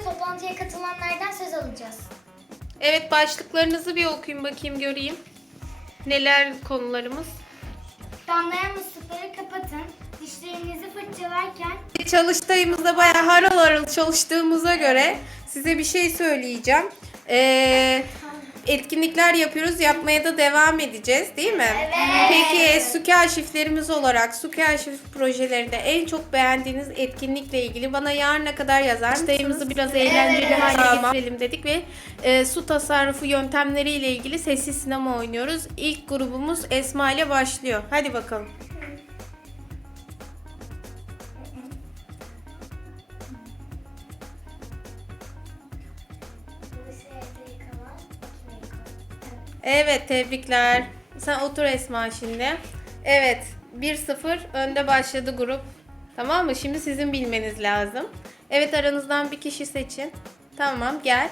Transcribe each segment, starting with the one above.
ve toplantıya katılanlardan söz alacağız. Evet başlıklarınızı bir okuyun bakayım göreyim. Neler konularımız? Damlayan muslukları kapatın. Dişlerinizi fırçalarken Çalıştayımızda bayağı harıl harıl çalıştığımıza göre size bir şey söyleyeceğim. Ee, etkinlikler yapıyoruz. Yapmaya da devam edeceğiz değil mi? Evet. Peki su kaşiflerimiz olarak su kaşif projelerinde en çok beğendiğiniz etkinlikle ilgili bana yarına kadar yazar mısınız? Çalıştayımızı biraz eğlenceli hale getirelim dedik ve e, su tasarrufu yöntemleriyle ilgili sessiz sinema oynuyoruz. İlk grubumuz Esma ile başlıyor. Hadi bakalım. Evet tebrikler. Sen otur Esma şimdi. Evet 1-0 önde başladı grup. Tamam mı? Şimdi sizin bilmeniz lazım. Evet aranızdan bir kişi seçin. Tamam gel.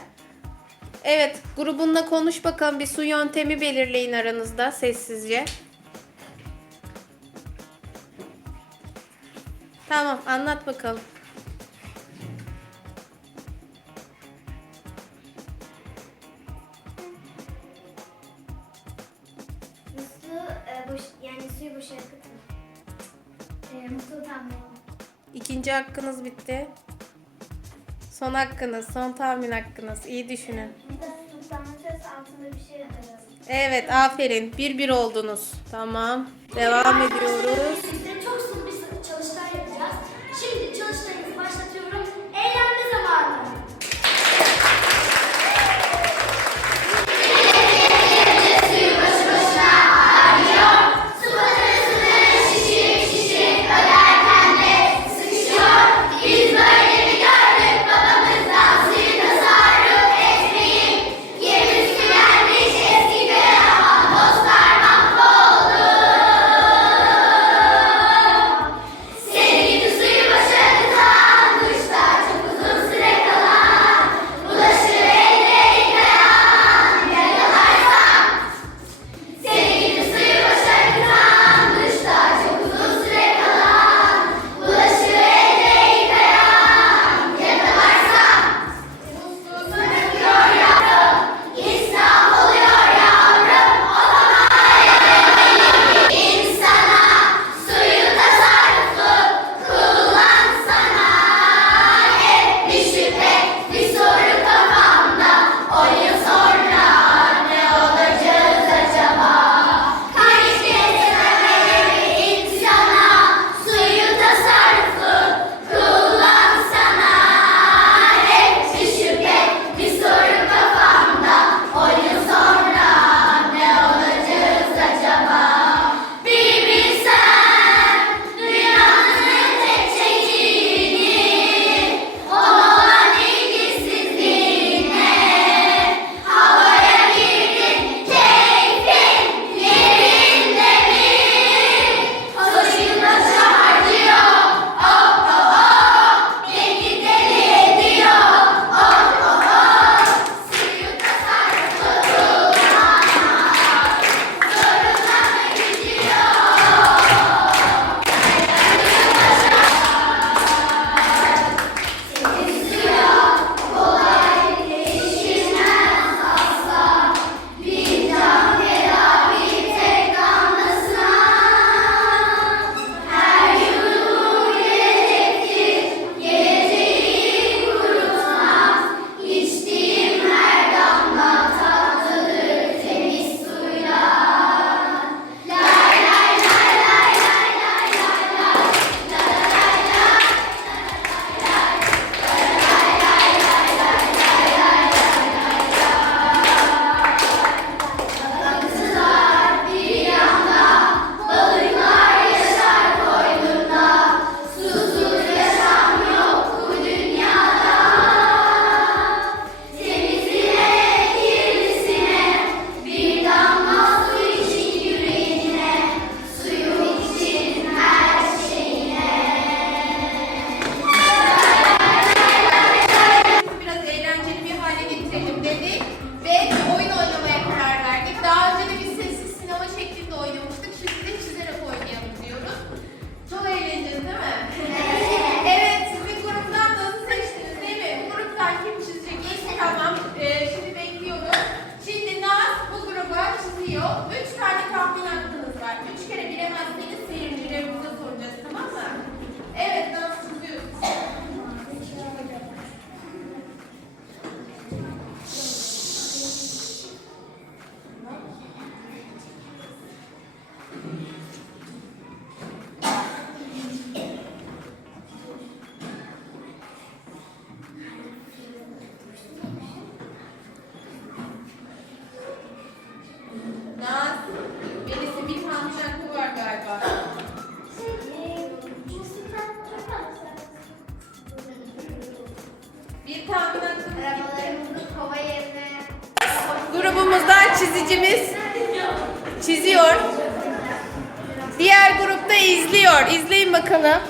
Evet grubunla konuş bakalım bir su yöntemi belirleyin aranızda sessizce. Tamam anlat bakalım. E, tamamlayalım. İkinci hakkınız bitti. Son hakkınız, son tahmin hakkınız. İyi düşünün. Bir de damlatıyoruz altında bir şey. Evet, aferin. Bir bir oldunuz. Tamam. Devam ediyoruz. Çizicimiz çiziyor. Diğer grupta izliyor. İzleyin bakalım.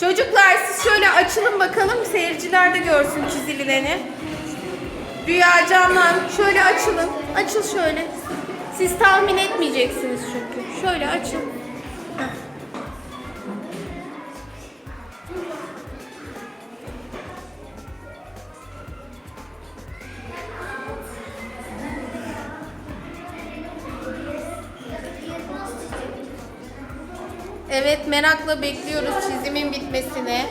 Çocuklar siz şöyle açılın bakalım. Seyirciler de görsün çizileni. Rüya Canan şöyle açılın. Açıl şöyle. Siz tahmin etmeyeceksiniz çünkü. Şöyle açın. Heh. Evet merakla bekliyoruz çizimin bitmesini.